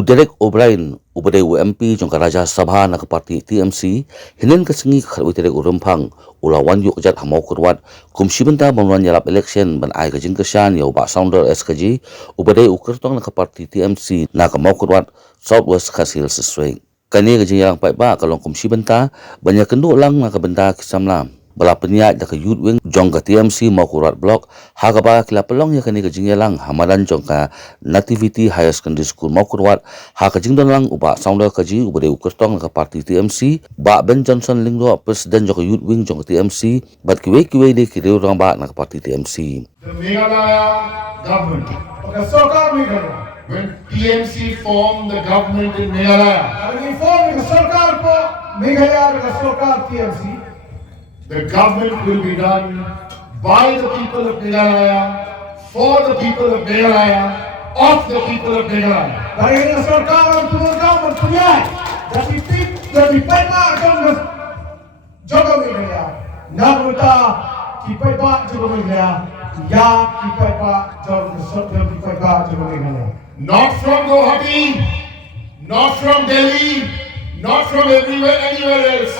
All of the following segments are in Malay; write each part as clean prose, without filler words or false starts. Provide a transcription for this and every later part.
Dereck Brien ubade UMP jong Raja Sabha na parti TMC hinen kasengi khalwi Dereck urempang ulawan yuk jat Mawkyrwat kumsi Bynta bonwan Ialap Elekshon ban ai kajing kesyan yau ba sounder Cajee ubade ukertong na parti TMC na Mawkyrwat Southwest Kasil sesuai kani kajing yang pai ba kalong kumsi Bynta banyak kendu lang na Bynta kisamla bala penyak da youth wing jong ka TMC Mawkyrwat block hagaba kila pelong ya kani kajing lang hamadan jong ka Nativity Higher Secondary School Mawkyrwat ha kajing don lang uba sounder Cajee ubade ukertong ka parti TMC ba Ben Johnson linglo presiden jong ka youth wing jong ka TMC bat kiwe de kireu rang ba na ka parti TMC the Meghalaya government when TMC formed the government in Meghalaya the government will be done by the people of Meghalaya, for the people of Meghalaya, of the people of Meghalaya. Not from Guwahati, not from Delhi, not from everywhere, anywhere else.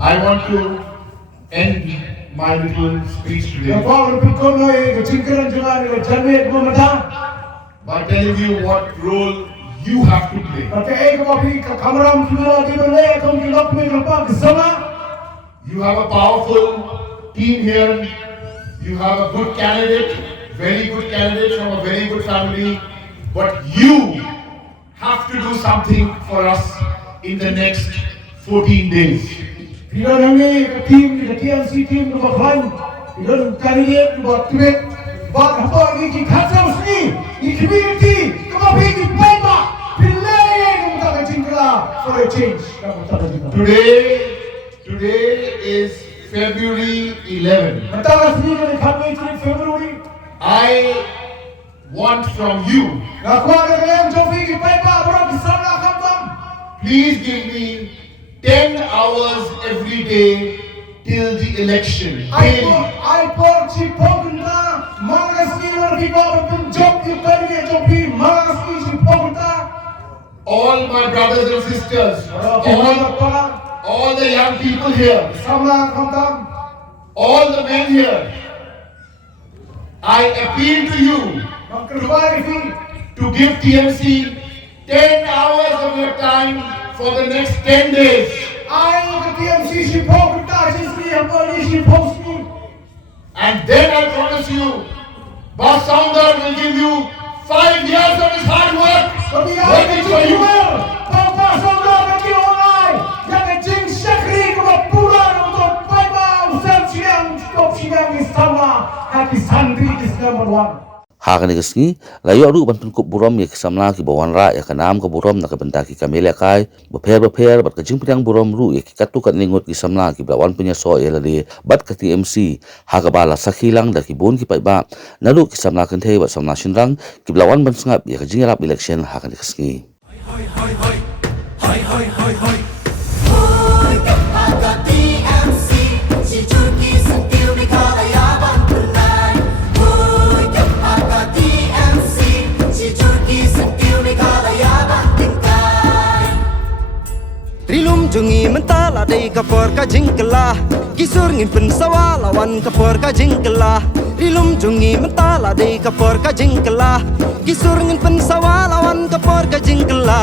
I want to end my little speech today by telling you what role you have to play. You have a powerful team here. You have a good candidate, very good candidate from a very good family. But you have to do something for us in the next 14 days. Today is February 11. I want from you, please give me 10 hours every day till the election. All my brothers and sisters, all the young people here, all the men here, I appeal to you to give TMC 10 hours of your time for the next 10 days. And then I promise you, Boss Sounder will give you 5 years of his hard work working for you. Hakani kesni layu adu bantun kup burom ya kisamla ki bawan ra ya kanam ke burom na ke Bynta ki kamele kai beper bat kajing piang burom ru ya ki katu kat ningut kisamla ki bawan punya so ya lade bat ke TMC hakabala sakhilang da ki bon ki pai ba nalu kisamla kan the bat samna shinrang ki bawan ban sngap ya kajing Ialap election hakani kesni Jungi mentala dei kapor ka jingkela kisur ngin pen sawala wan kapor ka jingkela rilum jungi mentala dei kapor ka jingkela kisur ngin pen sawala wan kapor ka jingkela